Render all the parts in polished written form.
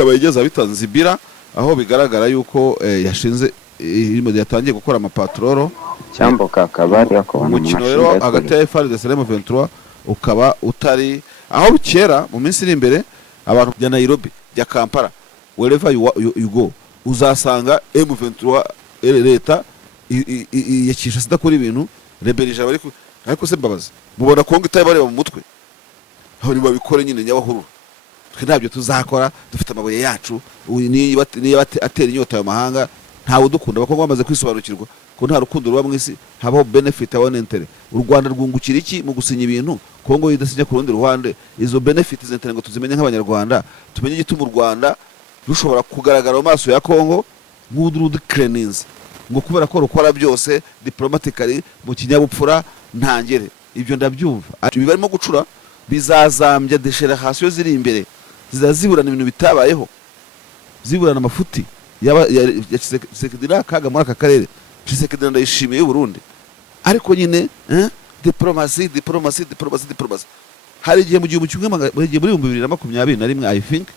ikaba igeza bitanzibira aho bigaragara yuko yashinze yatangiye gukora amapatrolo cyambuka akabari akabona umukino rero hagati ya FARDC na M23 ukaba utari aho bukera mu minsi iri imbere abantu bya Nairobi bya Kampala wherever you go uzasanga M23 leta yakisha sidakora ibintu rebelije ariko se mbabaza mubona Kongo itabareba mu mutwe aho ni babikore nyine nyabahuru twe ntabyo tuzakora dufite amabuye yacu niba atera inyota yo mahanga ntawe dukunda bakongo bamaze kwisobanukirwa ko nta rukundo ruba mwisi habaho benefit abone intere u Rwanda rwungukira iki mu gusinya ibintu Kongo idasinya ku rundi ruhande izo benefit zintere ngo tuzimenye nk'abanyarwanda tumenye igituma u Rwanda rushobora kugaragara mu maso ya Kongo nk'udurudu cleanings ngo kubera ko rukora byose diplomatically mu kinyabupfura ntangere ibyo ndabyumva bibarimo gucura bizazambya desheration ziri imbere zizaziburana ibintu bitabayeho ziburana amafuti ya Tshisekedi kaga muri aka karere Tshisekedi ndayishimiye Burundi ariko nyine diplomacy hari igihe mu gihe mu kimwe muri 2021 I think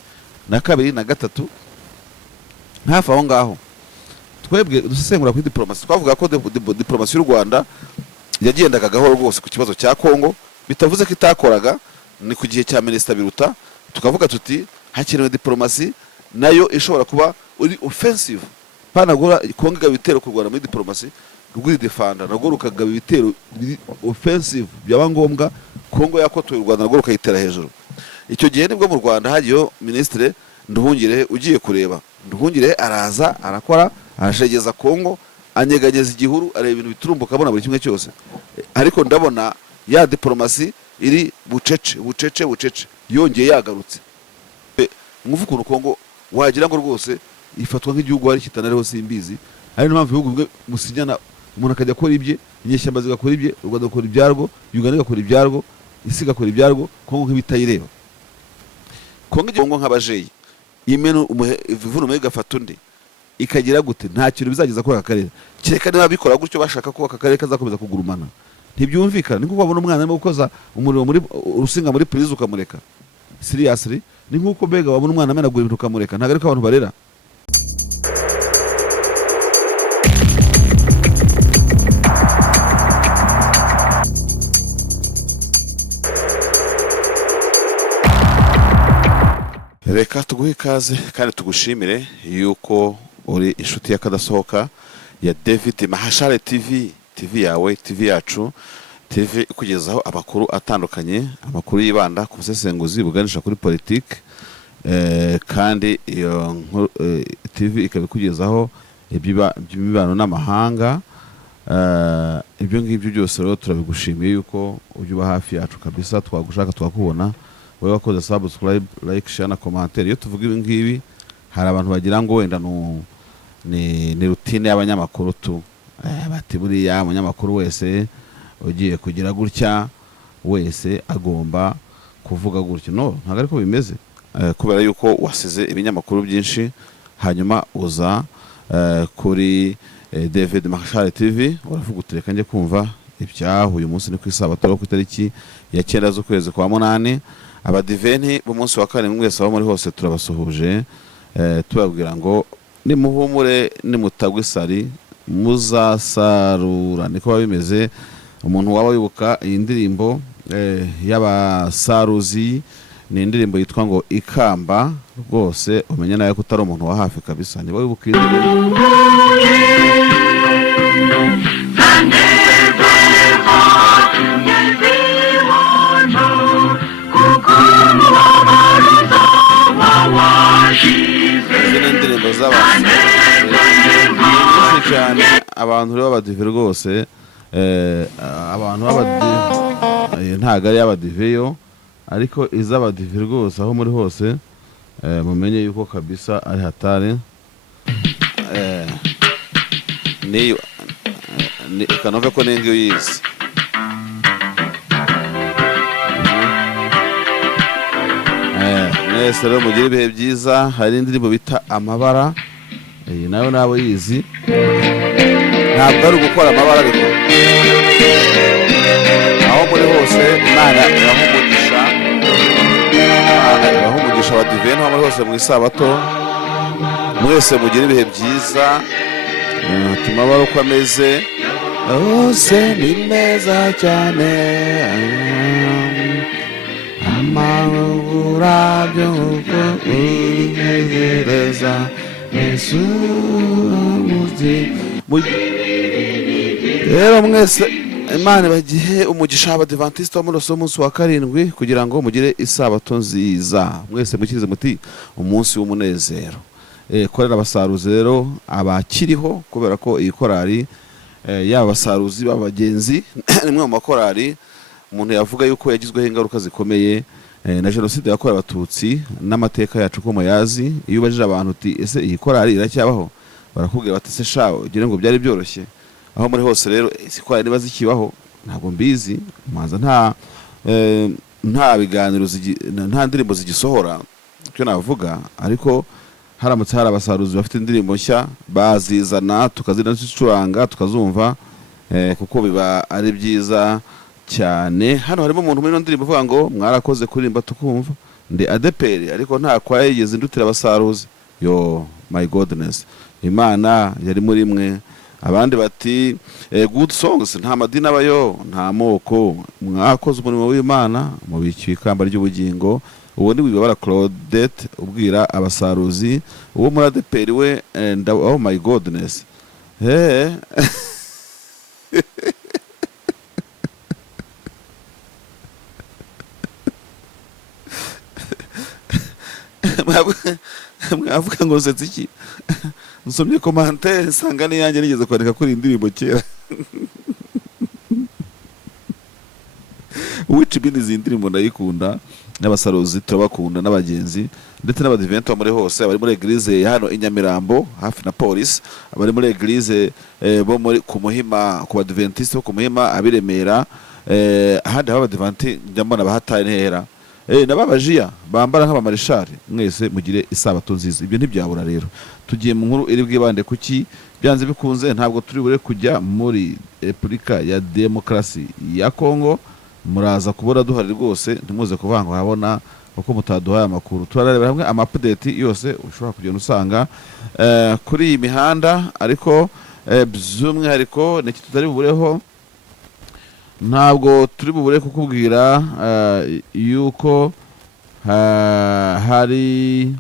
na kabiri na gatatu hafi aho ngaho twebwe dusesengura kuri diplomacy twavuga ko diplomacy y'u Rwanda yagendaga gahoro rwose ku kibazo cya Kongo bitavuze ko itakoraga ni ku gihe cya Minister Biruta tukavuga tuti hakenewe diplomacy nayo ishobora kuba uri offensive panagura Kongo igabitero ku Rwanda muri diplomacy rwiri defender nago rukagaba ibitero offensive byaba ngombwa Kongo yakotoye u Rwanda nago rukayitera hejuru icyo gihe nibwo mu Rwanda hagiyo Ministre Nduhungire ugiye kureba Nduhungire araza arakora arashegeza Kongo anyeganyeza igihuru areba ibintu biturumbuka abona buri kimwe cyose ariko ndabona ya diplomacy iri bucece yongeye yagarutse mwuvuko Kongo wagira ngo rwose ifatwa nk'igihugu ari kitanareho simbizi ari no mpamvu ibihugu bimwe musinyana umuntu akajya kora ibye inyeshyamba zigakora ibye u Rwanda gukora ibyarwo Uganda igakora ibyarwo isi igakora ibyarwo Kongo nk'ibitayireba Kongo igihugu nk'abajeyi imenu ivuno mega fatundi ikagira gute nta kintu bizageza kuri aka karere kireka niba bikora gutyo bashaka ko aka karere kazakomeza kugurumana ntibyumvikana niko babona umwana arimo gukoza umuriro muri urusinga muri prise ukamureka seriously ni nkuko bega babona umwana amenagura ibintu ukamureka ntago ariko abantu barera reka tuguhe ikaze kandi tugushimire yuko uri inshuti yakadasohoka ya David Mahashale TV yawe TV yacu TV ikugezaho amakuru atandukanye amakuru yibanda ku busesenguzi buganisha kuri politike kandi iyo TV ikabikugezaho iby'imibano n'amahanga ibyo ngibyo byose rero turabigushimiye yuko ujye uba hafi yacu kabisa twagushaka twakubona wewe wakoze subscribe like share na commentaire iyo tuvuga ibi ngibi hari abantu bagira ngo wenda ni routine y'abanyamakuru tu bati buriya umunyamakuru wese ugiye kugira gutya wese agomba kuvuga gutya no ntago ariko bimeze kubera yuko wasize ibinyamakuru byinshi hanyuma uza kuri David Mahashale TV uravuga utereka nje kumva ibyaho uyu munsi ni ku isabato ku itariki ya 9 z'ukwezi kwa 8 abadiveni b'umunsi wa kane mwese aho muri hose turabasuhuje tubabwira ngo nimuhumure nimutagwisari muzasarura niko babimeze umuntu waba wibuka iyi ndirimbo y'abasaruzi ni indirimbo yitwa ngo Ikamba rwose umenye nayo kutari umuntu wa hafi kabisa niba wibuka iyi ndirimbo indirimbo z'abantu cyane abantu rero abadive rwose abantu b'abadive ntago ari abadiveyo ariko iz'abadive rwose aho muri hose mumenye yuko kabisa ari hatari ni kanove ko nengiyo yizi mwese rero mugire ibihe byiza hari indirimbo bita Amabara nayo nabo yizi ntabwo ari gukora amabara ariko aho muri hose Imana iraho umugisha ndamenyesha abadive nta muri hose mu isabato mwese mugire ibihe byiza tumabara uko ameze hose ni meza cyane amabura byo kugereza Yesu rero mwese Imana bagihe umugisha abadivantiste wo muri umunsi wa karindwi kugira ngo mugire isabato nziza mwese mukirize muti umunsi w'umunezero korera abasaruzi rero abakiriho kubera ko iyi korari yaba abasaruzi b'abagenzi nimwe mu makorari umuntu yavuga yuko yagizweho ingaruka zikomeye na jenoside yakorewe abatutsi n'amateka yacu ko muyazi iyo ubajije abantu uti ese iyi korari iracyabaho barakubwira bati se shawo ugire ngo byari byoroshye aho muri hose rero izi korari niba zikibaho ntabwo mbizi manza nta biganiro nta ndirimbo zigisohora icyo navuga ariko haramutse hari abasaruzi bafite indirimbo nshya bazizana tukazinacuranga tukazumva kuko biba ari byiza cyane. Hano harimo umuntu muri ndirimbo uvuga ngo mwarakoze kuririmba tukumva ndi adeperi ariko nta kwaye yigeze indutira abasaruzi yo my godness Imana yari muri mwe. Abandi bati good songs nta madini abayo nta moko mwakoze umurimo w'Imana mubikiye ikamba ry'ubugingo. Uwo ni wibabara Claudette ubwira abasaruzi uwo muri adeperi we oh my godness mwavuga ngo nsetsi iki nsomye commentaire sanga ni yanjye nigeze kwandika kuri indirimbo kera which means indirimbo ndayikunda n'abasaruzi turabakunda n'abagenzi ndetse n'abadivento muri hose abari muri eglise hano inyamirambo hafi na police abari muri eglise bo muri ku Muhima ku badventiste bo ku Muhima abiremera ahandi abadventi njyambona bahataye ntera nababajiya bambara nk'abamarishari mwese mugire isabato nziza. Ibyo ntibyabura rero tugiye mu nkuru iri bwibande kuki byanze bikunze ntabwo turi bure kujya muri Repubulika ya Demokarasi ya Kongo muraza kubura duhari rwose ntimuze kuvanga habona uko mutaduhaye amakuru turareba hamwe ama-update yose ushobora kugenda usanga kuri iyi mihanda ariko by'umwihariko n'iki tutari bubureho ntabwo turi bubure kukubwira yuko hari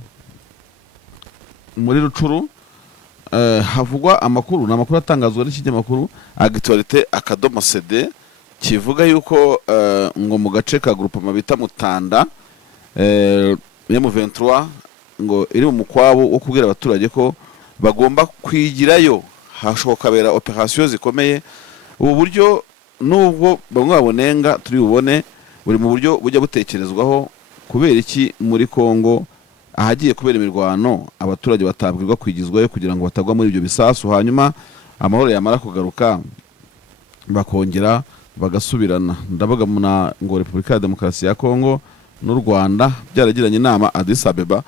muri Rucuru havugwa amakuru n'amakuru atangazwa n'ikinyamakuru Actualité.cd kivuga yuko ngo mu gace ka groupement bita Mutanda M23 ngo iri mu mukwabo wo kubwira abaturage ko bagomba kwigirayo hashoboka bera operation zikomeye. Ubu buryo nubwo bamwe babonenga turi bubone buri mu buryo bujya butekerezwaho kubera iki muri Kongo ahagiye kubera imirwano abaturage batabwirwa kwigizwayo kugira ngo batagwa muri ibyo bisasu hanyuma amahoro yamara kugaruka bakongera bagasubirana. Ndavuga ngo Repubulika ya Demokarasi ya Kongo n'u Rwanda byaragiranye inama Addis Abeba,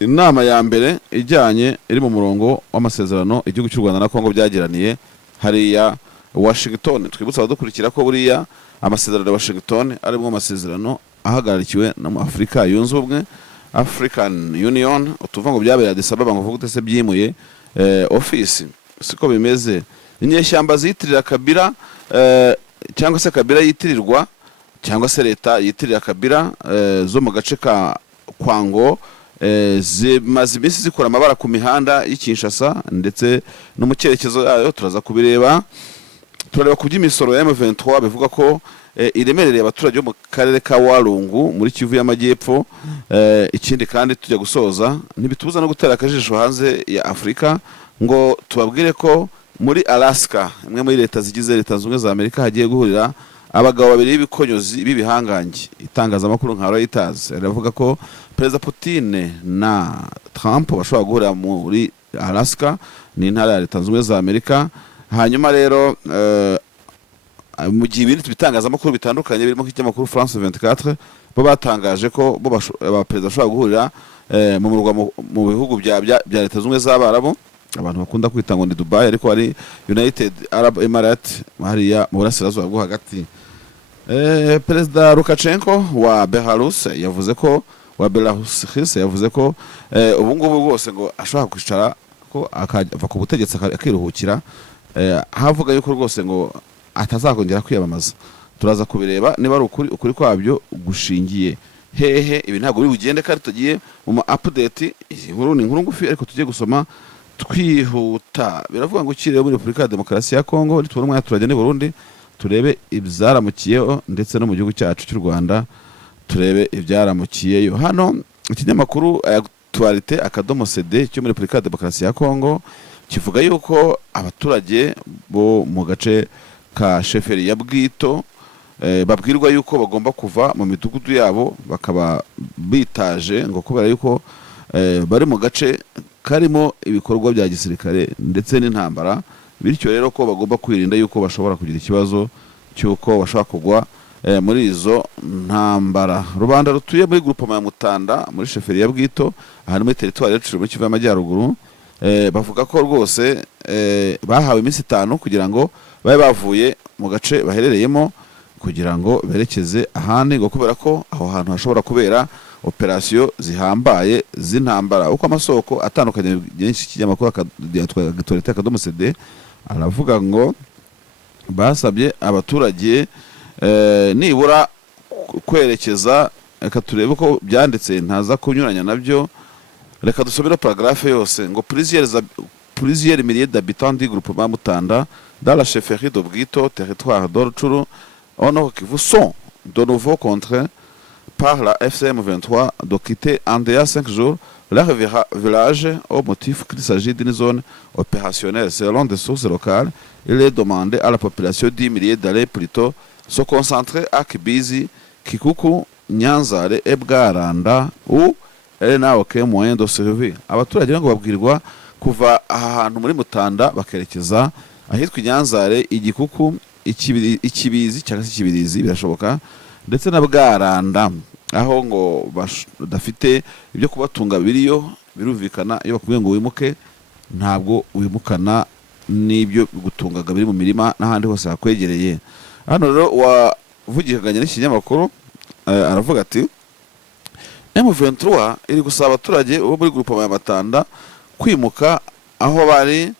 inama ya mbere ijyanye iri mu murongo w'amasezerano igihugu cy'u Rwanda na Kongo byagiraniye hariya Washington. Twibutsa abadukurikira ko buriya amasezerano ya Washington arimo amasezerano ahagararikiwe na Afrika yunze ubumwe African Union. Utuvuga ngo byabereye Addis Ababa ngo vuga se byimuye office siko bimeze. Inyeshyamba ziyitirira Kabila cyangwa se Kabila yitirirwa cyangwa se leta yitirira Kabila zo mu gace ka Kwango zimaze iminsi zikora amabara ku mihanda y'Kinshasa ndetse no mu cyerekezo yayo turaza kubireba. Turareba ku by'imisoro ya M23 bivuga ko iremerereye abaturage bo mu karere ka Walungu muri Kivu y'Amajyepfo. Ikindi kandi tujya gusoza ntibitubuza no gutera akajisho hanze ya Afrika ngo tubabwire ko muri Alaska imwe muri leta zigize Leta Zunze za Amerika hagiye guhurira abagabo babiri b'ibikonyozi b'ibihangange. Itangazamakuru nka Reuters iravuga ko Perezida Putin na Trump bashobora guhurira muri Alaska ni intara ya Leta Zunze za Amerika. Hanyuma rero mu gihe ibindi bitangazamakuru bitandukanye birimo nk'ikinyamakuru France 24 bo batangaje ko bo abaperezida bashobora guhurira mu murwa mu bihugu bya Leta Zunze z'Abarabu abantu bakunda kwita ngo ni Dubai ariko ari United Arab Emirates hariya mu burasirazuba bwo hagati. Perezida Lukashenko wa Belarus yavuze ko wa Belarus yavuze ko ubu ngubu rwose ngo ashobora kwicara ko akava ku butegetsi akiruhukira, havuga yuko rwose ngo atazakongera kwiyamamaza. Turaza kubireba niba ari ukuri kwabyo gushingiye hehe. Ibi ntabwo biri bugende kandi tugiye mu update. Izi nkuru ni inkuru ngufi ariko tugiye gusoma twihuta. Biravuga ngo ukiriye muri Repubulika ya Demokarasi ya Kongo, tubona umwanya turajya ni Burundi turebe ibyaramukiyeho ndetse no mu gihugu cyacu cy'u Rwanda turebe ibyaramukiyeyo. Hano ikinyamakuru Actualité CD cyo muri Repubulika ya Demokarasi ya Kongo kivuga yuko abaturage bo mu gace ka sheferi ya Bwito babwirwa yuko bagomba kuva mu midugudu yabo bakaba bitaje ngo kubera yuko bari mu gace karimo ibikorwa bya gisirikare ndetse n'intambara, bityo rero ko bagomba kwirinda yuko bashobora kugira ikibazo cyuko bashobora kugwa muri izo ntambara. Rubanda rutuye muri groupement ya Mutanda muri sheferi ya Bwito ahantu muri territoire ya Kivu Kivu y'Amajyaruguru bavuga ko rwose bahawe iminsi 5 kugira ngo babe bavuye mu gace baherereyemo kugira ngo berekeze ahandi, ngo kubera ko aho hantu hashobora kubera operasiyo zihambaye z'intambara. Uko amasoko atandukanye byinshi kinyamakuru Actualité CD aravuga ngo basabye abaturage nibura kwerekeza, reka turebe ko byanditse ntaza kunyuranya nabyo, reka dusomera paragraphe yose ngo plusieurs milliers d'habitants du groupement Mutanda dans la chefferie de Bwito, territoire d'Oruchuru, au Nord Kivu, sont de nouveau contraints par la FCM 23 de quitter en déjà 5 jours leur village au motif qu'il s'agit d'une zone opérationnelle. Selon des sources locales, il est demandé à la population d'10 milliers d'aller plutôt se concentrer à Kibizi, Kikuku, Nyanzare et Bwaranda où elle n'a aucun moyen de survie. Abaturage ngo babwirwa kuva ahantu muri Mutanda bakerekeza ahitwa Nyanzare, Igikuku, Ikibizi cyangwa se Kibirizi birashoboka, ndetse na Bwaranda aho ngo badafite ibyo kubatunga biriyo. Birumvikana iyo bakubwiye ngo wimuke ntabwo wimukana n'ibyo gutungaga biri mu mirima n'ahandi hose hakwegereye. Hano rero wavugikaganye n'ikinyamakuru aravuga ati M23 iri gusaba abaturage bo muri groupement ya Matanda kwimuka aho bari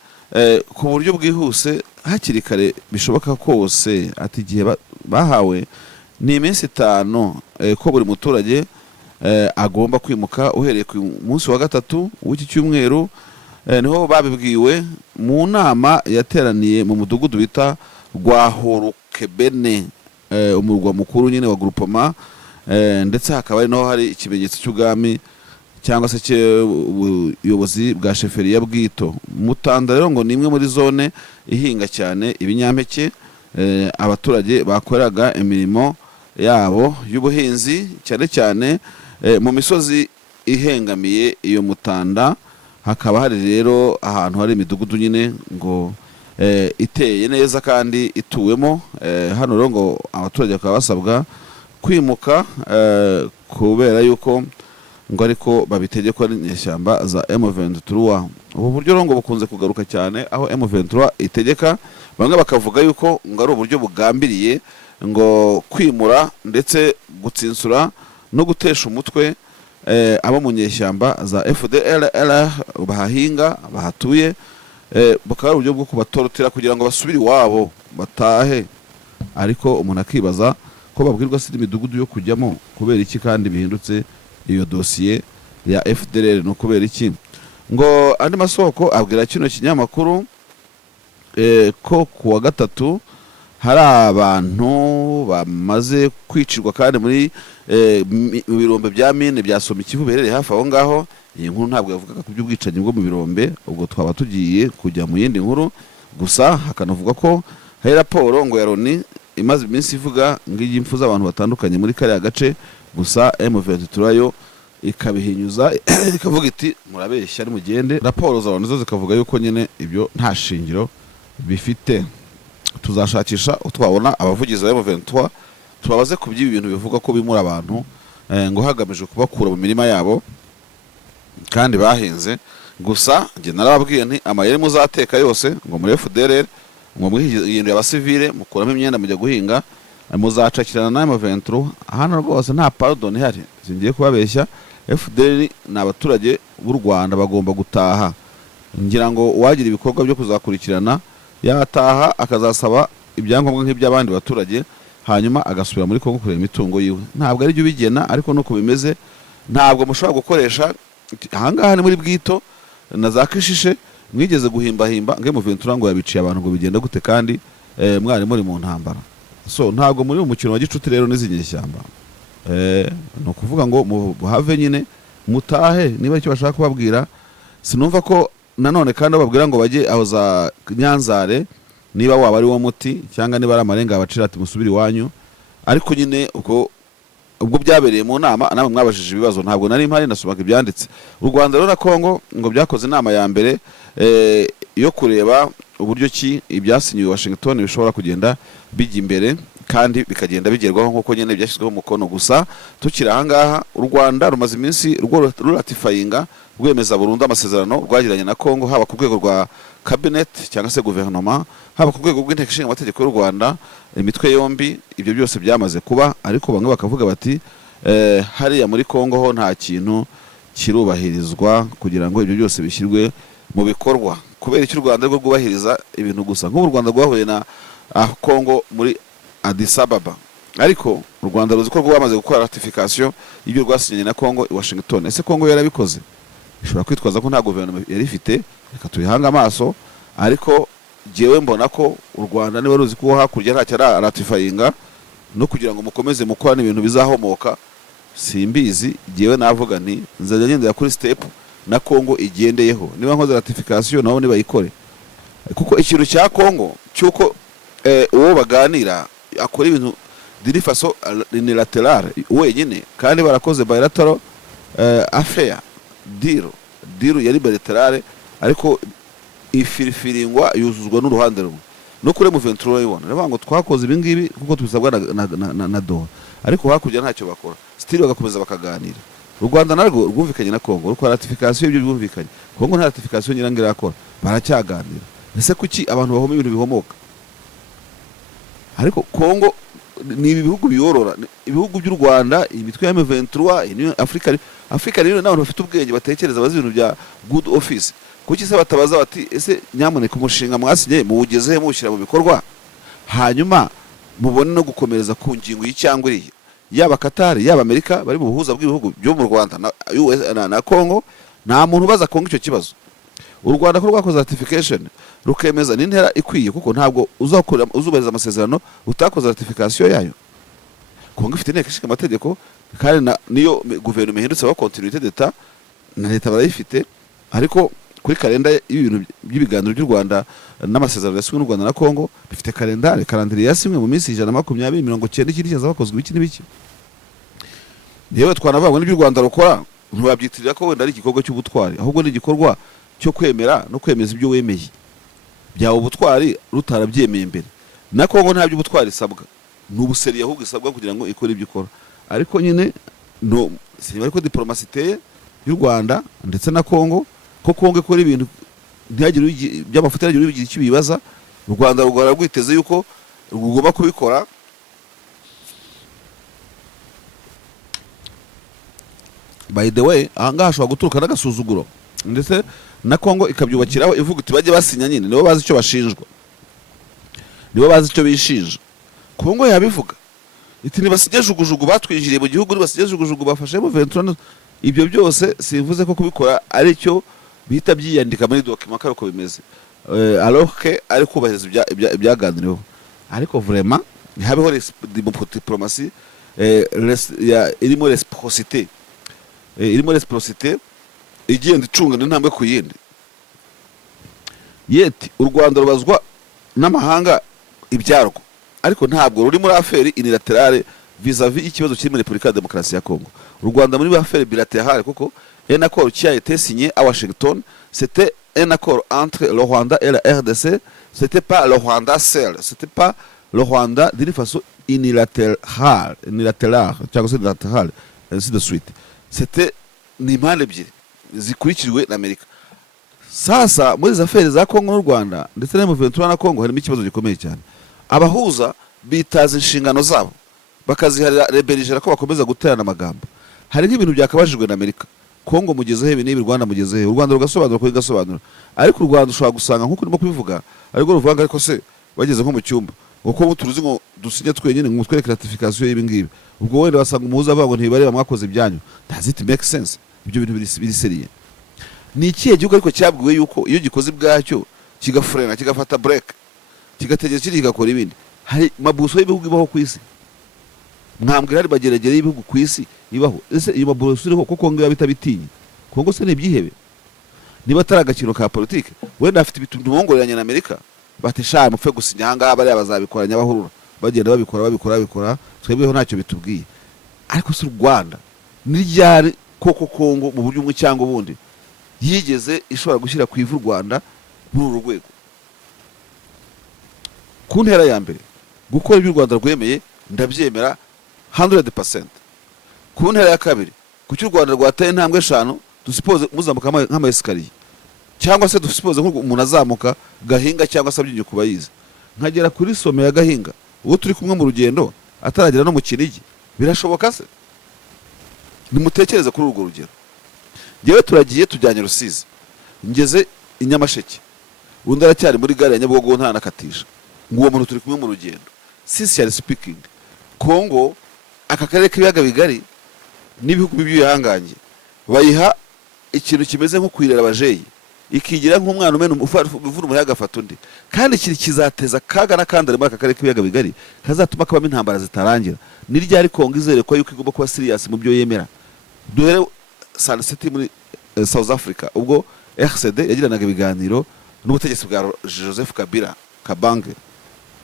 ku buryo bwihuse hakiri kare bishoboka kose. Ati igihe bahawe ni iminsi 5 ko buri muturage agomba kwimuka uhereye ku munsi wa 3 w'iki cyumweru. Niho babibwiwe mu nama yateraniye mu mudugudu bita Rwahorukebene, umurwa mukuru nyine wa groupement, ndetse hakaba ari naho hari ikimenyetso cy'ubwami cyangwa se cy'ubuyobozi bwa sheferi ya Bwito. Mutanda rero ngo ni imwe muri zone ihinga cyane ibinyampeke, abaturage bakoraga imirimo yabo y'ubuhinzi cyane cyane mu misozi ihengamiye iyo Mutanda. Hakaba hari rero ahantu hari imidugudu nyine ngo iteye neza kandi ituwemo. Hano rero ngo abaturage bakaba basabwa kwimuka kubera yuko ngo ariko babitegekwa n'inyeshyamba za M23. Ubu buryo rero ngo bukunze kugaruka cyane aho M23 itegeka, bamwe bakavuga yuko ngo ari uburyo bugambiriye ngo kwimura ndetse gutsinsura no gutesha umutwe abo mu nyeshyamba za FDLR bahahinga bahatuye, bukaba ari uburyo bwo kubatorotera kugira ngo basubire iwabo batahe. Ariko umuntu akibaza ko babwirwa si imidugudu yo kujyamo kubera iki kandi bihindutse iyo dosiye ya FDLR no kubera iki. Ngo andi masoko abwira kino kinyamakuru ko kuwa 3 hari abantu bamaze kwicirwa kandi muri birombe bya mine byasoma Kivu berere hafi aho ngaho. Iyi nkuru ntabwo yavugaga ku by'ubwicanyi bwo mu birombe, ubwo twaba tugiye kujya mu yindi nkuru. Gusa hakanavuga ko hari raporo ngo ya Loni imaze iminsi ivuga ngo impfu z'abantu batandukanye muri kariya gace, gusa M23 yo ikabihinyuza ikavuga iti murabeshya ari mugende. Raporo z'abantu zo zikavuga yuko nyine ibyo nta shingiro bifite. Tuzashakisha utwabona abavugizi ba M23 tubabaze ku by'ibi bintu bivuga ko bimura abantu ngo hagamijwe kubakura mu mirima yabo kandi bahinze. Gusa nge narababwiye nti amayeri muzateka yose ngo muri FDLR ngo mwihinduye abasivile mukuramo imyenda mujya guhinga, muzacakirana na M23 hano rwose nta pardon ihari singiye kubabeshya. FDL ni abaturage b'u Rwanda bagomba gutaha, ngira ngo wagira ibikorwa byo kuzakurikirana yataha akazasaba ibyangombwa nk'iby'abandi baturage hanyuma agasubira muri Kongo kureba imitungo yiwe. Ntabwo ari byo bigena, ariko nuko bimeze. Ntabwo mushobora gukoresha ahangaha ni muri Bwito na za Kishishe mwigeze guhimbahimba nge M23 ngo yabiciye abantu ngo bigenda gute kandi mwari muri mu ntambara. So ntabwo muri umukino wa gicuti rero n'izinyeshyamba. No kuvuga ngo muhave nyine mutahe niba icyo bashaka kubabwira. Sinumva ko nanone kandi babwira ngo bajye aho za Nyanzare niba waba ari wo muti cyangwa niba ari amarenga abacira ati musubiri wanyu. Ariko nyine ubwo byabereye mu nama namwe mwabajije ibibazo, ntabwo nari mpari nasomaga ibyanditse. U Rwanda rero na Kongo ngo byakoze inama ya mbere yo kureba uburyo ki ibyasinyiwe Washington bishobora kugenda bijya imbere kandi bikagenda bigerwaho nk'uko nyene byashyizweho umukono. Gusa tukiri ahangaha u Rwanda rumaze iminsi ruratifyinga rwemeza burundu amasezerano rwagiranye na Kongo, haba ku rwego rwa cabinet cyangwa se guverinoma, haba ku rwego rw'inteko ishinga amategeko y'u Rwanda. Imitwe yombi ibyo byose byamaze kuba, ariko bamwe bakavuga bati hariya muri Kongo ho nta kintu kirubahirizwa kugira ngo ibyo byose bishyirwe mu bikorwa. Kubera icyo u Rwanda rwo rwubahiriza ibintu gusa, nk'u Rwanda rwahuye na Kongo muri Addis Ababa, ariko u Rwanda ruzi ko rwamaze gukora ratification y'ibyo rwasinyanye na Kongo i Washington. Ese Kongo yarabikoze? Ishobora kwitwaza ko nta guverinoma yari ifite, reka tubihanga amaso. Ariko jewe mbona ko u Rwanda niba ruzi ko hakurya nta cyara ratifyinga no kugira ngo mukomeze mukora n'ibintu bizahomoka simbizi. Jewe navuga nti nzajya ngendera kuri step na Kongo igendeyeho, niba nkoze ratification nabo niba yikore, kuko ikintu cya Kongo cyuko uwo baganira akora ibintu diri faso unilateral wenyine kandi barakoze bilateral affair deal yari bilateral, ariko ifirifiringwa yuzuzwa n'uruhande rumwe no kure mu 23 yibona reba ngo twakoze ibi ngibi kuko tubisabwa na Doha, ariko hakurya ntacyo bakora still bagakomeza bakaganira. U Rwanda narwo rwumvikanye na Kongo ruko ratification y'ibyo byumvikanye. Kongo nta ratification nyirangira akora, baracyaganira. Ese kuki abantu bahoma ibintu bihomoka? Ariko Kongo ni ibihugu biyorora, ibihugu by'u Rwanda, imitwe ya M23, Afrika rero n'abantu bafite ubwenge batekereza bazi ibintu bya good office. Kuki se batabaza bati ese nyamuneka umushinga mwasinye muwugezehe mushyira mu bikorwa hanyuma mubone no gukomereza ku ngingo y'icyanguriye, yaba Qatar yaba Amerika bari mu buhuza bw'ibihugu byo mu Rwanda na Kongo. Nta muntu baza Kongo icyo kibazo. U Rwanda ko rwakoze ratification rukemeza n'intera ikwiye, kuko ntabwo uzubahiriza amasezerano utakoze ratification yayo. Kongo ifite inteko ishinga amategeko kandi niyo guverinoma ihindutse wa continuité d'etat na leta barayifite, ariko kuri kalenda y'ibintu by'ibiganiro by'u Rwanda n'amasezerano yasinywe n'u Rwanda na Kongo bifite calendrier yasimwe mu minsi 120 90 ikindi cyaza bakozwe iki n'ibiki. Yewe twanavuga n'ibyo u Rwanda rukora ntibabyitirira ko wenda ari igikorwa cy'ubutwari, ahubwo ni igikorwa cyo kwemera no kwemeza ibyo wemeye. Byawo ubutwari rutarabyemeye mbere. Na Kongo nta by'ubutwari isabwa, n'ubuseri ahubwo isabwa kugira ngo ikore ibyo ikora. Ariko nyine no sinari ko diplomasi iteye y'u Rwanda ndetse na Kongo, ko Kongo ikora ibintu ntihagire by'amafuta yagiye bigira icyo bibaza. U Rwanda rugora rwiteze yuko rugomba kubikora. By the way, ahangaha hashobora guturuka n'agasuzuguro, ndetse na Kongo ikabyubakiraho ivuga iti bajye basinya nyine, nibo bazi icyo bashinjwa, nibo bazi icyo bishinja. Kongo yabivuga iti nibasijye jugujugu batwinjiriye mu gihugu, nibasijye jugujugu bafashe mu 23. Ibyo byose simvuze ko kubikora ari cyo bita byiyandika muri document kako bimeze, alors que ari kubahiriza ibyaganiriweho. Ariko vraiment ntihabeho diplomatie irimo reciprocité, irimo reciprocité igenda icunga n'intambwe ku yindi. Yeti u Rwanda rubazwa n'amahanga ibyarwo, ariko ntabwo ruri muri affaire unilaterale vis-à-vis ikibazo kiri muri Repubulika ya Demokarasi ya Kongo. U Rwanda muri affaire bilatérale, kuko un accord qui a été signé à Washington, c'était un accord entre le Rwanda et la RDC. C'était pas le Rwanda seul, c'était pas le Rwanda d'une façon unilatérale, ainsi de suite. C'était ni mpande ebyiri zikurikirwe na Amerika. Sasa muri za affaire za Kongo n'u Rwanda ndetse na M23 na Kongo harimo ikibazo gikomeye cyane. Abahuza bitaza inshingano zabo bakaziharira rebelligera ko bakomeza guterana amagambo. Hari nk'ibintu byakabajijwe na Amerika, Kongo mugezeho ibi n'ibi, Rwanda mugezeho, u Rwanda rugasobanura ko igasobanura, ariko u Rwanda ushobora gusanga nk'uko urimo kubivuga ariko ruvuga ariko se bageze nko mu cyumba uko turuzi ngo dusinye twenyine ngo twereke ratification y'ibi ngibi, ubwo wenda wasanga umuhuza avuga ngo ntibareba mwakoze ibyanyu. Does it make sense? Ibyo bintu biri seriye. Ni ikihe gihugu ariko cyabwiwe yuko iyo gikoze ibwacyo kigafurena kigafata break kigategeza kiri kigakora ibindi? Hari mabuso y'ibihugu ibaho ku isi, mwambwira hari bageragere y'ibihugu ku isi ibaho? Ese iyo mabuso iriho kuko ngo bitabitinya Kongo se n'ibyihebe niba atari agakino ka politike? Wenda afite ibituntu bongoreranye na Amerika batesha mupfe gusinya hanga bari abazabikoranya abahurura bagenda babikora twebweho ntacyo bitubwiye. Ariko si u Rwanda ni ryari koko Kongo mu buryo umwe cyangwa ubundi yigeze ishobora gushyira ku ivu Rwanda muri uru rwego? Ku ntera ya mbere gukora ibyo u Rwanda rwemeye ndabyemera 100%. Ku ntera ya kabiri kuki u Rwanda rwataye intambwe 5 dusipoze muzamuka nk'ama escalier, cyangwa se dusipoze nk'umuntu azamuka gahinga cyangwa se abyinye kubayiza nkagera kuri some ya gahinga uwo turi kumwe mu rugendo ataragera no mu Kinigi, birashoboka se? Nimutekereze kuri urwo rugero. Ngewe turagiye tujyanye Rusizi, ngeze i Nyamasheke, undi aracyari muri gare ya Nyabugogo nta nakatisha, ngo uwo muntu turi kumwe mu rugendo. Sincerely speaking, Kongo aka karere k'ibiyaga bigari n'ibihugu by'ibihanganye bayiha ikintu kimeze nko kwirera abajeyi, ikigira nk'umwana umena uvura umuyaga afata undi, kandi kiri kizateza kaga n'akandare muri aka karere k'ibiyaga bigari kazatuma kabamo intambara zitarangira. Ni ryari Kongo izerekwa yuko igomba kuba serious mu byo yemera? Duhere Sun City muri South Africa, ubwo RCD yagiranaga ibiganiro n'ubutegetsi bwa Joseph Kabila Kabange.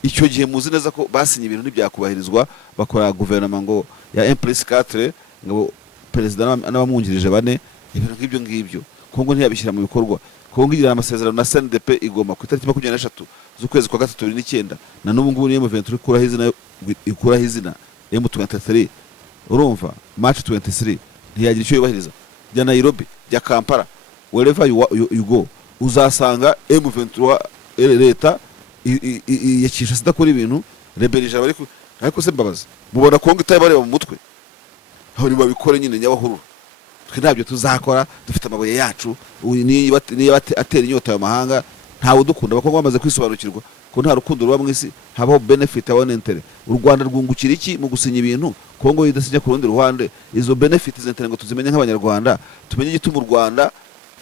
Icyo gihe muzi neza ko basinye ibintu n'ibyakubahirizwa, bakora guverinoma ngo ya M+4 ngo perezida n'abamwungirije 4, ibintu nk'ibyo ngibyo Kongo ntiyabishyira mu bikorwa. Kongo igira amasezerano na CNDP igomba ku itariki 23 z'ukwezi kwa 3/9, na n'ubu ngubu niyo M23 ikuraho izina M23. Urumva March 23 ntiyagira icyo yubahiriza. Jya Nairobi, jya Kampala, wherever you go, uzasanga M23 leta yakisha sidakora ibintu rebelligera ariko se mbabaza mubona Kongo itabareba mu mutwe aho ni babikore nyine nyabahuru. Twe ntabyo tuzakora, dufite amabuye yacu, niba atera inyota y'amahanga ntawe udukunda. Abakongo bamaze kwisobanukirwa ko nta rukundo ruba mu isi, habaho benefit abone intere. U Rwanda rwungukira iki mu gusinya ibintu Kongo idasinya ku rundi ruhande? Izo benefits intere ngo tuzimenye nk'abanyarwanda, tumenye igituma u Rwanda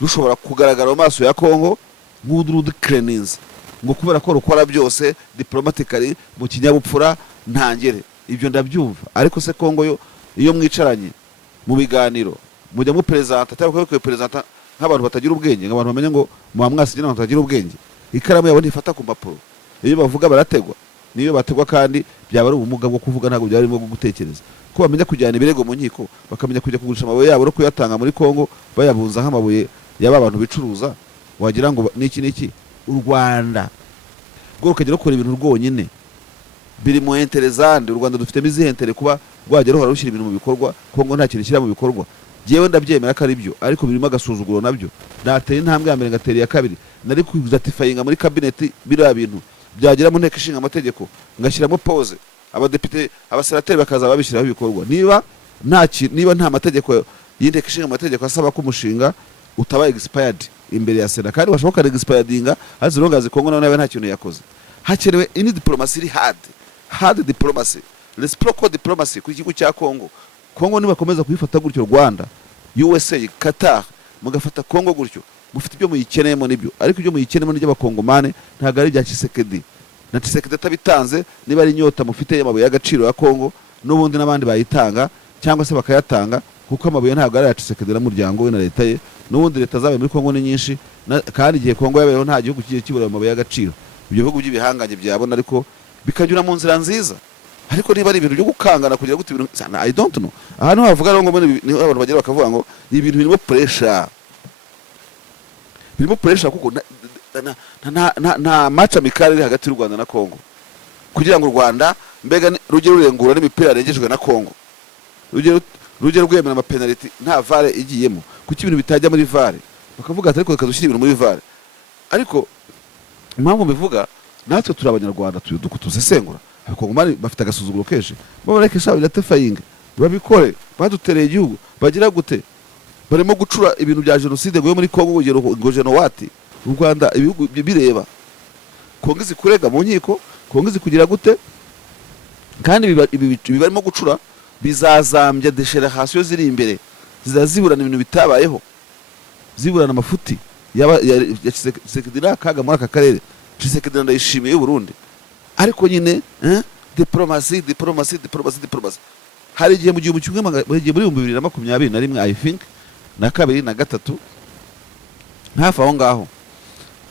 rushobora kugaragara mu maso ya Kongo nk'udurudu cleanings, ngo kubera ko rukora byose diplomatically mu kinyabupfura ntangere. Ibyo ndabyumva, ariko se Kongo yo iyo mwicaranye mu biganiro mujya mu presenta cyangwa ko presenta nk'abantu batagira ubwenge, nk'abantu bamenye ngo muba mwasigira n'abantu batagira ubwenge, ikaramu yabo ntifata ku mpapuro, iyo bavuga barategwa, niyo bategwa kandi byaba ari ubumuga bwo kuvuga, ntabwo byari bwo gutekereza. Ko bamenya kujyana ibirego mu nkiko, bakamenya kujya kugurisha amabuye yabo no kuyatanga muri Kongo bayabunza nk'amabuye yaba abantu bicuruza, wagira ngo niki u Rwanda rwo rukagera gukora ibintu rwonyine biri mu interesande. U Rwanda dufite mizihentere kuba rwagera ruhora rushyira ibintu mu bikorwa, Kongo nta kintu kira mu bikorwa. Jewe ndabyemera ko ari byo, ariko birimo agasuzuguro nabyo. Nateye intambwe ya mbere ngatera ya kabiri, nari kuzatifyinga muri cabinet biriya bintu byagera mu nteko ishinga amategeko, ngashyiramo pause abadepite abasenateri bakaza babishyiraho ibikorwa. Niba nta mategeko y'inteko ishinga amategeko asaba ko umushinga utaba expired imbere ya Sena, kandi washoboka expiredinga azirongaze Kongo nawe nta kintu yakoze. Hakenewe ini diplomacy hard diplomacy, reciprocal diplomacy ku gihugu cya Kongo. Kongo nibakomeza kuyifata gutyo, Rwanda, USA, Qatar mugafata Kongo gutyo, mufite ibyo muyikeneyemo nibyo, ariko ibyo muyikeneyemo n'abakongomane ntago ari bya Tshisekedi. Na Tshisekedi tabitanze niba ari inyota mufite y'amabuye y'agaciro ya Kongo, n'ubundi n'abandi bayitanga cyangwa se bakayatanga, kuko amabuye ntago ari ya Tshisekedi na muryango we na leta ye. N'ubundi leta zabaye muri Kongo ni nyinshi, kandi igihe Kongo yabayeho nta gihugu kigiye kibura amabuye y'agaciro. Ibyo bihugu by'ibihanganye byabona ariko bikanyura mu nzira nziza. Ariko niba ari ibintu byo gukangana kugira gute ibintu, I don't know. Ahantu havuga ngo ni abantu bagera bakavuga ngo ibintu birimo pressure kuko nta match amical iri hagati y'u Rwanda na Kongo, kugira ngo u Rwanda mbega rugero rurengura n'imipira yarengejwe na Kongo, rugero rwemera ama penalty nta VAR igiyemo, kuki ibintu bitajya muri VAR, bakavuga ati ariko kadushyira ibintu muri VAR. Ariko impamvu bivuga natwe turi abanyarwanda tuzesengura abakongomani bafite agasuzuguro kenshi bareke shawe iratefayinga babikore badutereye igihugu bagira gute barimo gucura ibintu bya genocide ngo muri Kongo ngo genowati u Rwanda ibihugu bireba Kongo zikurega mu nkiko Kongo zikugira gute kandi ibi barimo gucura bizazambya desheration ziri imbere zizaziburana ibintu bitabayeho ziburana amafuti ya Tshisekedi kaga muri aka karere Tshisekedi ndayishimiye y'u Burundi ariko nyine diplomacy hari igihe mu gihe muri 2021 I think na kabiri na gatatu hafi aho ngaho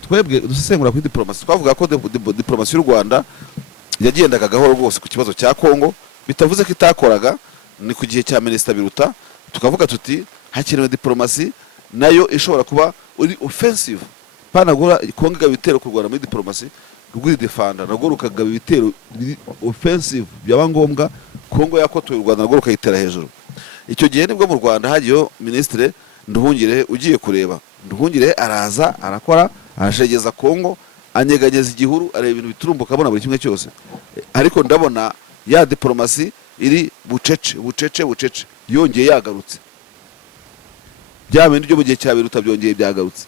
twebwe dusesengura kuri diplomacy twavuga ko diplomacy y'u Rwanda yagendaga gahoro rwose ku kibazo cya Kongo bitavuze ko itakoraga ni ku gihe cya Minister Biruta tukavuga tuti hakenewe diplomacy nayo ishobora kuba uri offensive panagura Kongo igabitero ku Rwanda muri diplomacy rwiri defender nagoro kagaba ibitero offensive byaba ngombwa Kongo yakotoye u Rwanda nagoro kayitera hejuru icyo gihe nibwo mu Rwanda hagiyo ministre Nduhungire ugiye kureba Nduhungire araza arakora arashegeza Kongo anyeganyeza igihuru areba ibintu biturumbuka abona buri kimwe cyose ariko ndabona ya diplomacy iri bucece yongeye yagarutse byabindi byo mu gihe cya Biruta byongeye byagarutse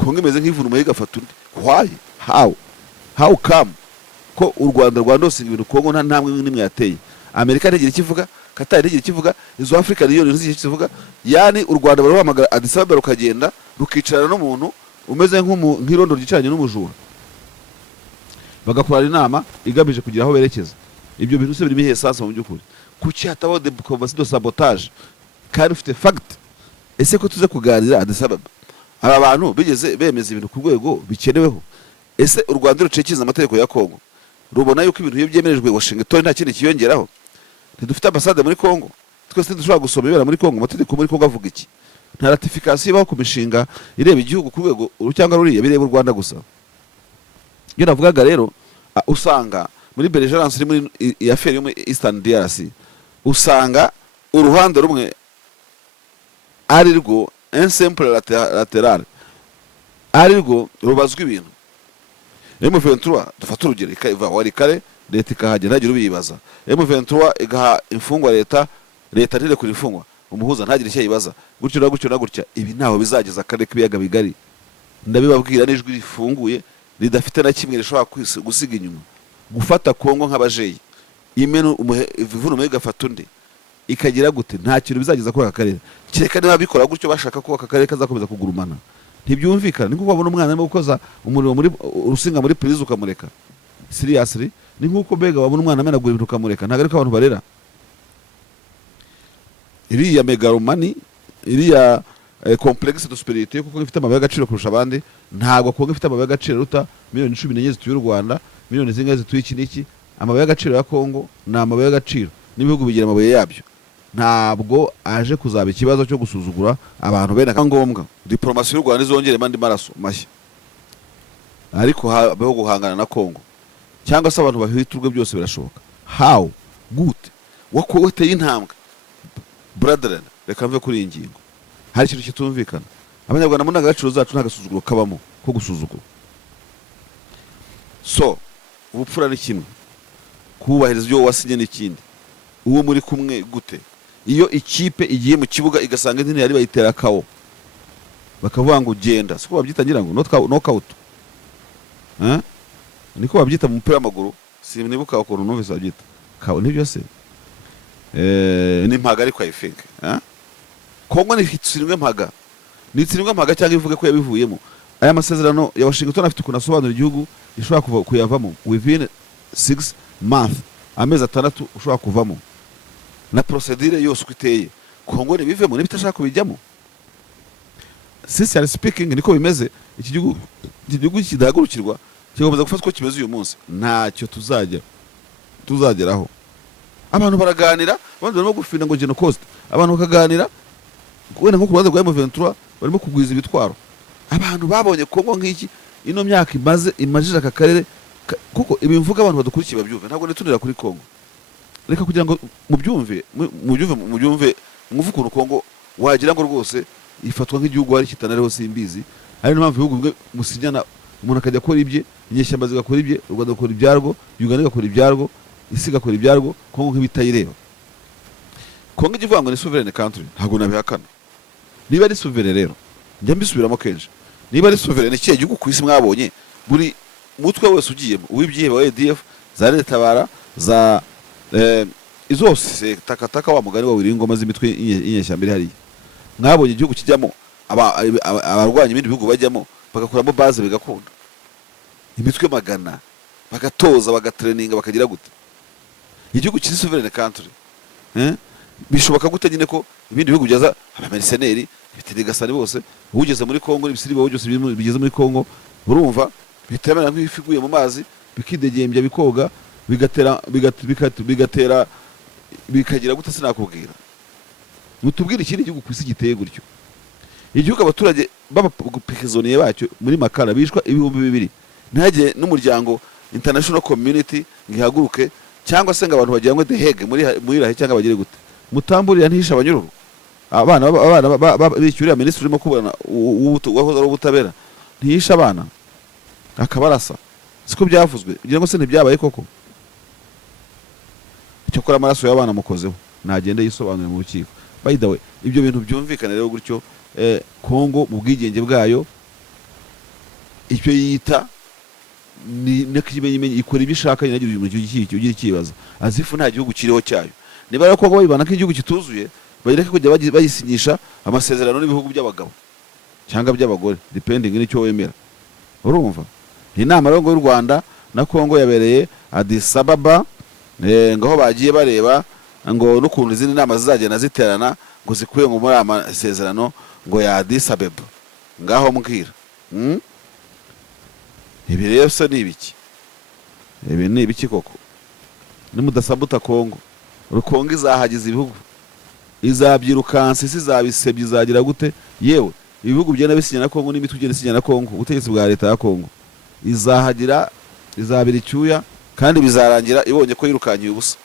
Kongo imeze nk'ivunuma y'igafata undi why how come ko u Rwanda rwandose ibintu Kongo nta ntamwe n'imwe yateye Amerika ntigira ikivuga Qatar ntigira ikivuga izo Africa Union ntigira ikivuga yani u Rwanda baruhamagara Addis Ababa rukagenda rukicarana n'umuntu umeze nk'irondo ryicanye n'umujura bagakorana inama igamije kugira aho berekeza ibyo bintu se birimo ihesasa mu byukuri kuki hatabaho diplomatie de sabotage kandi ufite fact ese ko tuze kuganira Addis Ababa aba bantu bigeze bemeza ibintu ku rwego bikeneweho ese u Rwanda rucekiza amategeko ya Kongo rubona yuko ibintu iyo byemerejwe Washington nta kindi kiyongeraho ntidufite ambasade muri Kongo twese dushobora gusoma ibera muri Kongo amategeko muri Kongo avuga iki nta ratification ibaho ku mishinga ireba igihugu ku rwego cyangwa ruriya bireba u Rwanda gusa iyo navugaga rero usanga muri belligérance iri muri affaire yo muri Eastern DRC usanga uruhande rumwe ari rwo un simple lateral ari rwo rubazwa ibintu M23 dufata urugero ikaiva wari kare leta ikahagera ntagire ubiyibaza M23 igaha imfungwa leta ntire kuri imfungwa umuhuza ntagire icyo yibaza gutyo na gutya ibi naho bizageza akarere k'ibiyaga bigari ndabibabwira n'ijwi rifunguye ridafite na kimwe rishobora gusiga inyuma gufata Kongo nk'abajeyi imenu ivunuma y'igafata undi ikagira gute nta kintu bizageza kuri aka karere kireka niba bikora gutyo bashaka ko aka karere kazakomeza kugurumana ntibyumvikana niko babona umwana arimo gukoza umuriro muri urusinga muri prise ukamureka seriously ni nkuko bega babona umwana amenagura ibintu ukamureka ntago ariko abantu barera iriya megalomani iriya complexe de superiorité kuko ifite amabuye y'agaciro kurusha abandi ntago Kongo ifite amabuye y'agaciro ruta miliyoni 14 zituye u Rwanda miliyoni zingahe zituye iki amabuye y'agaciro ya Kongo na amabuye y'agaciro n'ibihugu bigira amabuye yabyo ntabwo aje kuzaba ikibazo cyo gusuzugura abantu bene ngombwa diplomacy y'u Rwanda izongere mandi maraso mashya ariko habeho guhangana na Kongo cyangwa se abantu bahiturwe byose birashoboka how good wakote y'intambwe brethren reka mve kuri ingingo hari ikintu kitumvikana abanyarwanda mu ndangagaciro zacu ntagasuzuguro kabamo ko gusuzugura so ubupfura ni kimwe kubahiriza ibyo wasinye n'ikindi uwo muri kumwe gute iyo ikipe igiye mu kibuga igasanga intini yari bayitera kawo bakavuga ngo ugenda siko babyitangira ngo knockout niko babyita mu mupira w'amaguru sinibuka ukuntu numvise babyita kawo nibyo se ni mpaga ariko I think Kongo ni hitsirwe mpaga nitsirwe mpaga cyangwa ivuge ko yabivuyemo aya masezerano ya Washington afite kunasobanura igihugu ishobora kuva kuyavamo within 6 months amezi 6 ushobora kuvamo na procedure yose kwiteye Kongo nibivemo nibitashaka kubijyamo sincerely speaking niko bimeze iki gihugu kidahagurukirwa kikomeza gufatwa kimeze uyu munsi ntacyo tuzageraho abantu baraganira abandi barimo gufina ngo genocide abantu bakaganira wenda nko kubaza rwa M23 barimo kugwiza ibitwaro abantu babonye Kongo nk'iki ino myaka imajije aka karere kuko ibimvuga abantu badukurikiye babyumve ntabwo nitunira kuri Kongo reka kugira ngo mubyumve ukuntu Kongo wagira ngo rwose ifatwa nk'igihugu ari kitanareho simbizi ari no mpamvu ibihugu musinyana umuntu akajya akora ibye, inyeshyamba zigakora ibye, u Rwanda rugakora ibyarwo, Uganda igakora ibyarwo, isi igakora ibyarwo, Kongo nk'ibitayireba. Kongo ijya ivuga ngo ni sovereign country, ntabwo nabihakana. Niba ari sovereign rero, njya mbisubiramo kenshi, niba ari sovereign ikihe gihugu ku isi mwabonye buri mutwe wese ugiyemo, uw'ibyiheba, ADF, za Red Tabara, za izose takataka wa mugani wa Wiringoma z'imitwe y'inyeshyamba iri hariya, mwabonye igihugu kijyamo abarwanya ibindi bihugu bajyamo bagakuramo base bigakunda, imitwe magana bagatoza bagatraininga bakagira gute? Igihugu kiri sovereign country, bishoboka gute nyine ko ibindi bihugu byaza abamerceneri bitigasani bose, ugeze muri Kongo n'ibisiri byose bigeze muri Kongo, urumva bitemera nk'ifiguye mu mazi bikidegembya bikoga bigatera bikagira gute? Sinakubwira, mutubwire ikindi gihugu ku isi giteye gutyo. Igihugu abaturage b'abapikizoniye bacyo muri Makara bishwa 2,000, ntagiye n'umuryango international community ngihaguruke, cyangwa se ngo abantu bajyanywe The Hague muri Rahe cyangwa bagire gute? Mutamburira ntisha abanyururu, abana bishyurira minisitiri urimo kubona wahoze ari ubutabera ntisha abana akabarasa, siko byavuzwe, kugira ngo se ntibyabaye koko? Cyakora amaraso y'abana mukozeho nagende yisobanure mu rukiko. By the way, ibyo bintu byumvikana rero gutyo. Kongo mu bwigenge bwayo icyo yita ni nakimenye ikora ibishaka, nyine ugira ikibazo azifu nta gihugu kiriho cyayo. Niba rero Kongo bayibana nk'igihugu kituzuye, bagireke kujya bayisinyisha amasezerano n'ibihugu by'abagabo cyangwa by'abagore, depending n'icyo wemera. Urumva inama rero y'u Rwanda na Kongo yabereye Addis Ababa, ngaho bagiye bareba ngo n'ukuntu izindi nama zizagenda ziterana ngo zikuye ngo muri amasezerano ngo ya Addis Ababa. Ngaho mbwira, ibi rero se ni ibiki? Ibi ni ibiki koko? Nimudasabuta Kongo, Kongo izahagiza ibihugu, izabyirukansa, isi izabisebye, izagira gute? Yewe ibihugu bigenda bisinya na Kongo n'imitwe igenda isinya na Kongo, ubutegetsi bwa leta ya Kongo izahagira, izabira icyuya, kandi bizarangira ibonye ko yirukanyiye ubusa.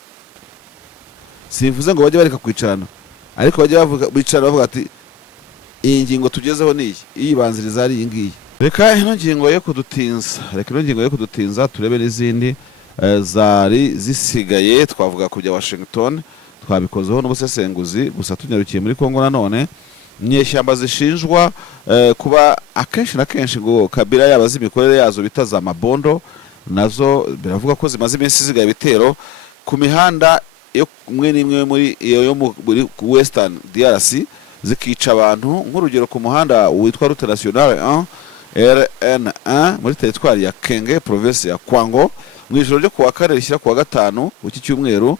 Simvuze ngo bajye bareka kwicarana, ariko bajye bicara bavuga ati iyi ngingo tugezeho ni iyi banziriza ari iyi ngiyi. Reka ino ngingo yo kudutinza, turebe n'izindi zari zisigaye. Twavuga ku bya Washington, twabikozeho n'ubusesenguzi, gusa tunyarukiye muri Kongo nanone. Inyeshyamba zishinjwa kuba akenshi na kenshi ngo Kabila yabaza imikorere yazo bita za mabondo, nazo biravuga ko zimaze iminsi zigaye bitero ku mihanda yo mwe n'imwe muri Western DRC, zikica abantu. Nk'urugero ku muhanda witwa Route Nationale 1 RN1 muri teritwari ya Kenge, province ya Kwango, mu ijoro ryo kuwa kane rishyira kuwa gatanu w'iki cyumweru.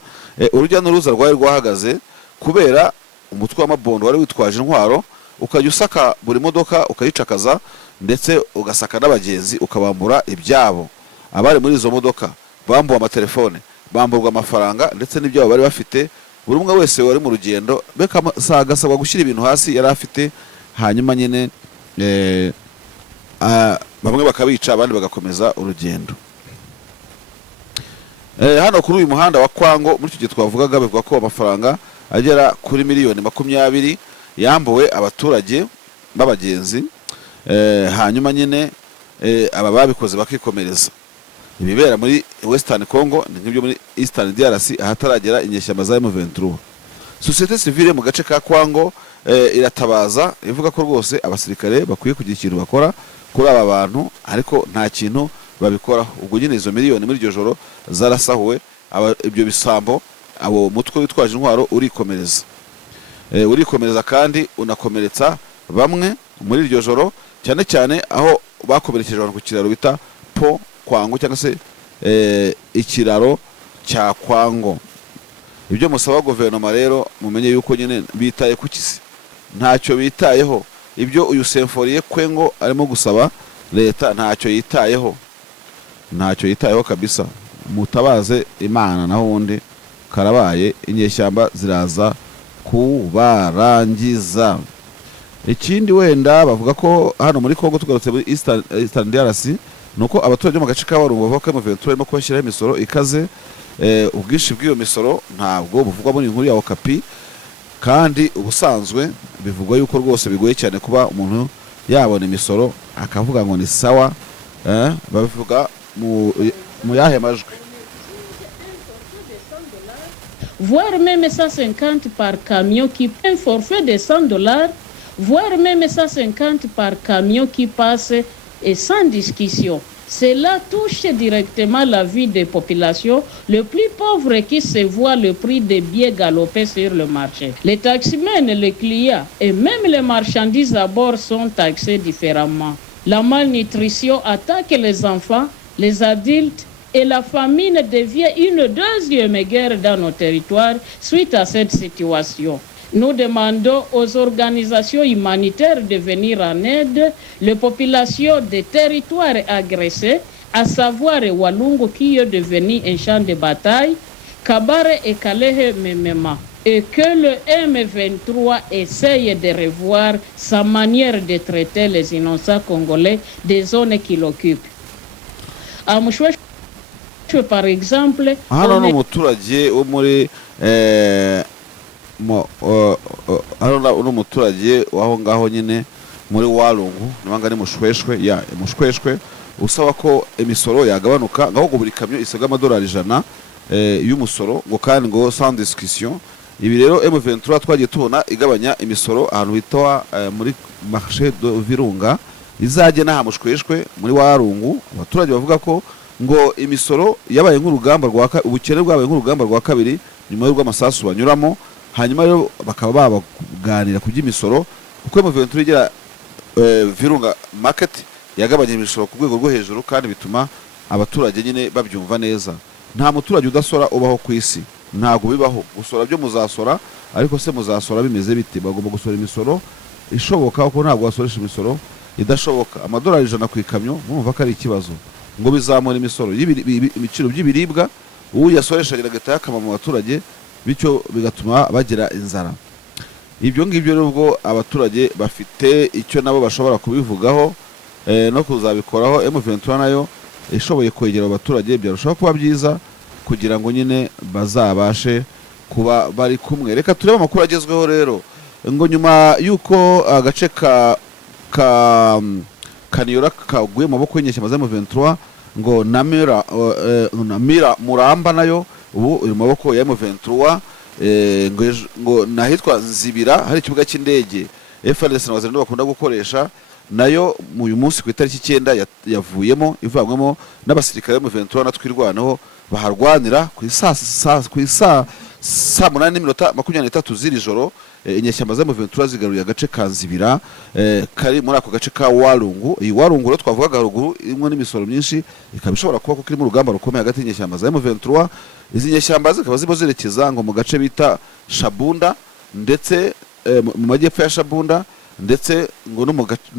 Urujya n'uruza rwari rwahagaze kubera umutwe w'amabondo wari witwaje intwaro, ukajya usaka buri modoka ukayicakaza, ndetse ugasaka n'abagenzi ukabambura ibyabo. Abari muri izo modoka bambuwe amatelefone, bamburwa amafaranga, ndetse n'ibyabo bari bafite. Buri umwe wese wari mu rugendo agasabwa gushyira ibintu hasi yari afite, hanyuma nyine bamwe bakabica, abandi bagakomeza urugendo. Hano kuri uyu muhanda wa Kwango muri icyo gihe twavugaga, bivuga ko amafaranga agera kuri miliyoni 20 yambuwe abaturage b'abagenzi. Hanyuma nyine aba babikoze bakikomereza. Ibibera muri Western Congo ni nk'ibyo muri Eastern DRC ahataragera inyeshyamba za M23. Societe civile mu gace ka Kwango iratabaza, ivuga ko rwose abasirikare bakwiye kugira ikintu bakora kuri aba bantu, ariko nta kintu babikoraho. Ubwo nyine izo miliyoni muri iryo joro zarasahuwe, ibyo bisambo, abo mutwe witwaje intwaro urikomereza kandi unakomeretsa bamwe muri iryo joro, cyane cyane aho bakomerekeje abantu ku kiraro bita Po Kwango, cyangwa se ikiraro cya Kwango. Ibyo musaba guverinoma rero mumenye yuko nyine bitaye ku kisi, ntacyo bitayeho. Ibyo uyu Semforie Kwengo arimo gusaba leta ntacyo yitayeho kabisa. Mutabaze Imana naho undi karabaye, inyeshyamba ziraza kubarangiza. Ikindi wenda bavuga ko hano muri Kongo, tugarutse muri Eastern DRC, nuko abaturage mu gace k'abarumva bavuga ko M23 irimo kubashyiraho imisoro ikaze. Ubwinshi bw'iyo misoro ntabwo buvugwa muri inkuru ya Okapi, kandi ubusanzwe bivugwa yuko rwose bigoye cyane kuba umuntu yabona imisoro akavuga ngo ni sawa, babivuga mu yahe majwi. Voire même 150 par camion qui paie un forfait de $100, voire même 150 par camion qui passe et sans discussion. Cela touche directement la vie des populations les plus pauvres qui se voient le prix des billets galoper sur le marché. Les taximens, les clients et même les marchandises à bord sont taxés différemment. La malnutrition attaque les enfants, les adultes et la famine devient une deuxième guerre dans nos territoires suite à cette situation. Nous demandons aux organisations humanitaires de venir en aide les populations des territoires agressés, à savoir Walungu qui est devenu un champ de bataille, Kabare et Kalehe Memema, et que le M23 essaye de revoir sa manière de traiter les innocents congolais des zones qu'il occupe. À Mouchouche, par exemple, hano n'umuturage wo muri hano n'umuturage waho ngaho nyine muri Walungu nabanga ni mushweshwe usaba ko emisoro yagabanuka ngaho buri kamyo isaga amadolari 100 y'umusoro ngo kandi ngo sans discussion. Ibi rero M23 twagiye tubona igabanya imisoro ahantu hitwa muri marché de Virunga izajye naha mushweshwe muri Walungu. Abaturage bavuga ko ngo imisoro yabaye nk'urugamba ubukene bwabaye nk'urugamba rwa kabiri nyuma y'urw'amasasu banyuramo, hanyuma rero bakaba babaganira ku by'imisoro kuko M23 igira Virunga market yagabanya imisoro ku rwego rwo hejuru kandi bituma abaturage nyine babyumva neza. Nta muturage udasora ubaho ku isi, ntago bibaho. Gusora byo muzasora, ariko se muzasora bimeze bite? Bagomba gusora imisoro ishoboka uko ntabwo wasoresha imisoro idashoboka. Amadolari 100 ku ikamyo mumva ko ari ikibazo, ngo bizamura imisoro ibiciro by'ibiribwa uyasoresha gita yakama mu baturage, bityo bigatuma bagira inzara. Ibyo ngibyo rero ubwo abaturage bafite icyo nabo bashobora kubivugaho no kuzabikoraho. M23 nayo ishoboye kwegera abaturage byarushaho kuba byiza kugira ngo nyine bazabashe kuba bari kumwe. Reka turebe amakuru agezweho rero ngo nyuma yuko agace Kaniyora kaguye mu maboko y'inyeshyamba za M23 ngo Namira Muramba nayo ubu iri mu maboko ya M23 ngo nahitwa Nzibira hari ikibuga cy'indege FARDC na wazirinde bakunda gukoresha nayo mu uyu munsi ku itariki 9 yavuyemo ivangwemo n'abasirikare mu 23 natwirwanaho baharwanira ku saa 8:23 z'iri joro. Inyeshyamba za M23 zigaruye agace Kanzibira kari muri ako gace ka Walungu. Iyi Walungu rero twavugaga ruguru imwe n'imisoro myinshi ikaba ishobora kuba ko kiri mu rugamba rukomeye hagati y'inyeshyamba za M23. Izi nyeshyamba zikaba zibo zerekeza ngo mu gace bita Shabunda ndetse mu majyepfo ya Shabunda ndetse ngo no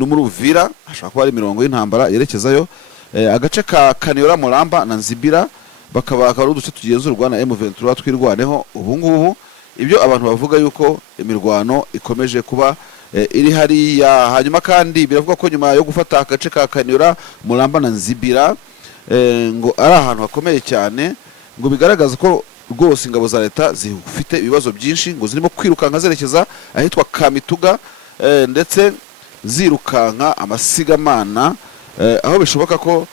muri Uvira hashobora kuba ari imirongo y'intambara yerekezayo. Agace ka Kaniyora Muramba na Nzibira bakaba uduce tugenzurwa na M23 twirwaneho ubu ngubu. Ibyo abantu bavuga yuko imirwano ikomeje kuba iri hariya. Hanyuma kandi biravuga ko nyuma yo gufata agace ka Kaniyora Muramba na Nzibira ngo ari ahantu hakomeye cyane, ngo bigaragaza ko rwose ingabo za leta zifite ibibazo byinshi, ngo zirimo kwirukanka zerekeza ahitwa Kamituga ndetse zirukanka amasigamana, aho bishoboka ko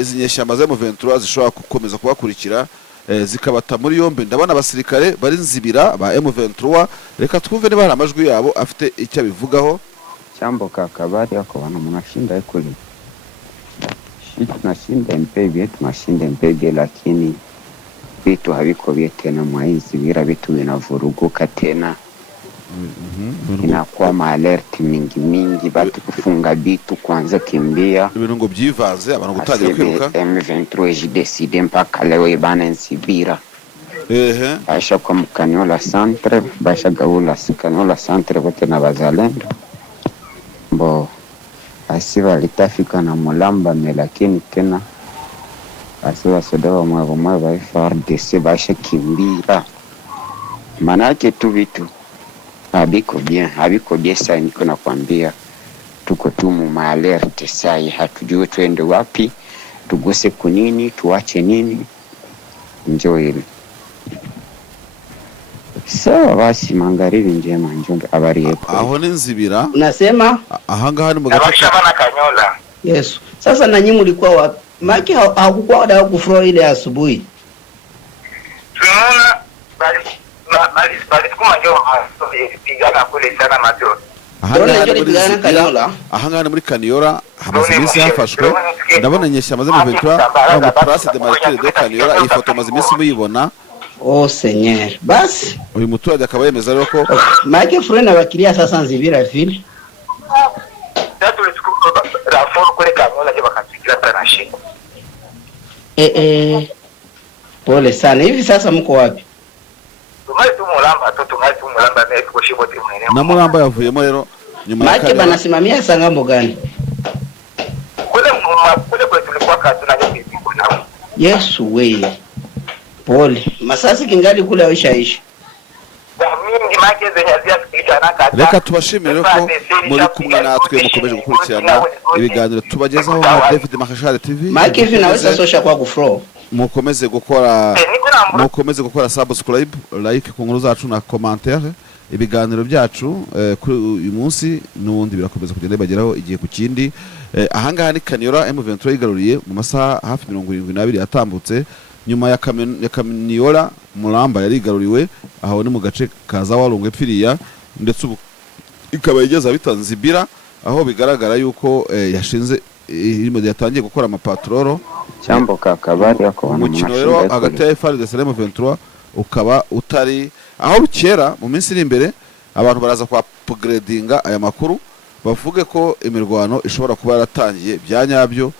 izi nyeshyamba za M23 zishobora gukomeza kubakurikira zikabata muri yombi. Ndabona abasirikare bari Nzibira ba M23, reka twumve niba hari amajwi yabo afite icyo bivugaho. Chamboka kabari yako wana mnashinda ikuli tunashinda mpege tunashinda mpege, lakini vitu haviko tena mwaizi vira vitu vinavuruguka tena. Inakuwa maalert mingi batu kufunga bitu kwanza kimbia ibintu ngo byivanze abantu gutangira kwiruka. M23 jideside mpaka leo ibana Nzibira baisha kwa Kaniola centre, baisha gaula Kaniola centre wote na bazalendo bo asiwa litafika na Mulamba lakini tena asiwa sodawa mwa ba FARDC baisha kimbira. Manake tu vitu habiko bien sasa. Niko nakwambia tuko tu mu maalerte sai, hatujui twende wapi, tugose kunini, tuache nini, njoo ile. Sawa basi, magharibi njema, njombe habari yako. Aho ni Nzibira unasema aha ngaha ni mu gace ka Kanyola Yesu. Sasa nanyi mlikuwa wapi? Maki hakukuwa dawa kufuro ile asubuhi. Tunaona bali kuma ndio pigana kule sana matoro. Ahangana muri Kaniyora hamaze iminsi hafashwe ndabona nyesha maze mu Ventura mu Place de Martyrs de Kaniyora iyi foto maze iminsi muyibona. Oh Seigneur. Basi uyu muturage akaba yemeza rero ko Maki frena bakiria sasa nzibira vile. Tatu lisikuko raforo kule Kanyola je bakatikira tanashi. Pole sana. Hivi sasa mko wapi? Na Mulamba yavuyemo rero nyuma ya Maki banasimamia sangambo gani? Kule tulikuwa tunajua na Yesu we. Pole. Masasi kingali kule aishaishi. Reka tubashimire ko muri kumwe natwe mukomeje gukurikirana ibiganiro tubagezaho na David Makashare TV. Maki hivi naweza sosha kwa gufro. Mukomeze gukora subscribe, like ku nkuru zacu na commentaire. Ibiganiro byacu kuri uyu munsi n'ubundi birakomeza kugenda bageraho igihe ku kindi. Ahangaha ni Kaniyora M23 igaruriye mu masaha hafi 72 yatambutse nyuma ya Kaniyora Mulamba yari igaruriwe aho ni mu gace kaza Walungu epfiriya ndetse ubu ikaba igeza bitanzibira aho bigaragara yuko yashinze irimo yatangiye gukora amapatroro cyambo kakabari yakobana umukino rero hagati ya FARDC na M23 ukaba utari aho bukera mu minsi iri imbere abantu baraza kwa upgradinga aya makuru bavuge ko imirwano ishobora kuba yaratangiye byanyabyo